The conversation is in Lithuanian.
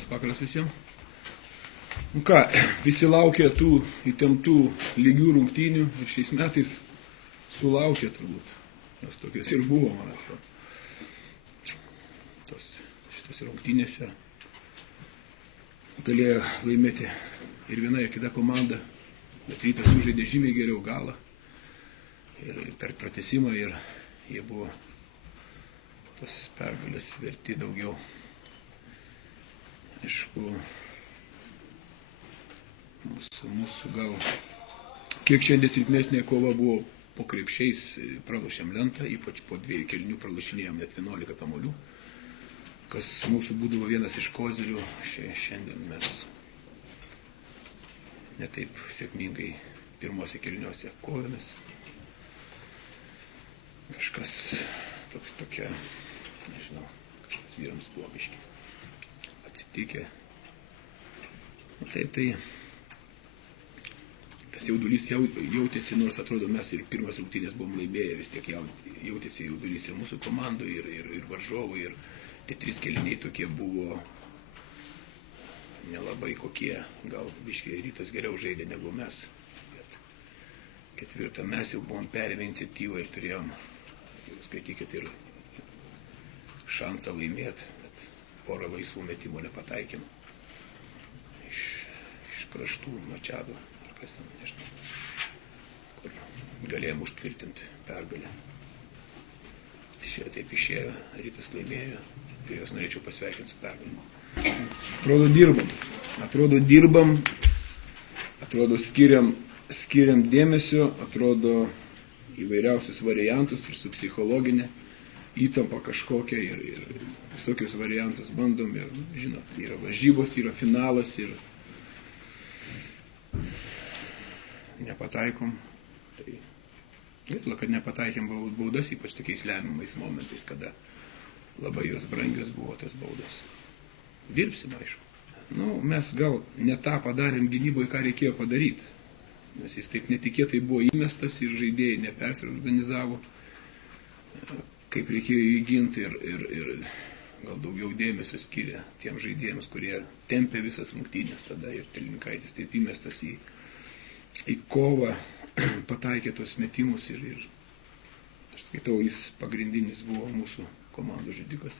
Labas vakaras visiems. Nu ką, visi laukia tų įtemptų lygių rungtynių ir šiais metais sulaukė turbūt. Jos tokios ir buvo, man atrodo. Šitos rungtynėse galėjo laimėti ir viena, ir kita komanda, bet Rytas sužaidė žymiai geriau galą ir per pratesimą ir jie buvo tos pergalės verti daugiau. Aišku, mūsų gal kiek šiandien silpnesnė kova buvo po krepšiais, pralošėm lentą, ypač po 2 kėlinių pralošinėjom net 11 kamuolių, kas mūsų būdavo vienas iš kozirių. Šiandien mes netaip sėkmingai pirmose kėliniuose kovėmės. Kažkas tokia, nežinau, kažkas vyrams buvo biški atsitikę. Tai tas jaudulys jautėsi, nors atrodo mes ir pirmas rungtynės buvom laimėję, vis tiek jautėsi jaudulys ir mūsų komandų, ir varžovų, ir tie 3 kėliniai tokie buvo nelabai kokie, gal biškai Rytas geriau žaidė negu mes. Bet 4 mes jau buvom perėmę iniciatyvą ir turėjom, skaitykit, ir šansą laimėti, bet porą laisvų metimų nepataikėm. Iš kraštų Mačado, kas ten, nežinau, kur galėjom užtvirtinti pergalę. Taip išėjo, Rytas laimėjo, ir jos norėčiau pasveikinti su pergalę. Atrodo dirbam, atrodo skiriam dėmesio, atrodo įvairiausius variantus ir su psichologinė įtampa kažkokia ir visokius variantus bandom ir, žinot, yra varžybos, yra finalas ir nepataikom. Tai gaila, kad nepataikėm baudas, ypač tokiais lemiamais momentais, kada labai jos brangios buvo tos baudos. Dirbsim, aišku. Mes gal ne tą padarėm gynyboje, ką reikėjo padaryti, nes jis taip netikėtai buvo įmestas ir žaidėjai nepersiorganizavo, kaip reikėjo įginti ir gal daugiau dėmesio skiria tiem žaidėjams, kurie tempė visas rungtynės tada ir Telininkaitis taip įmestas į kovą, pataikė tos metimus ir aš skaitau, jis pagrindinis buvo mūsų komandų žudikas.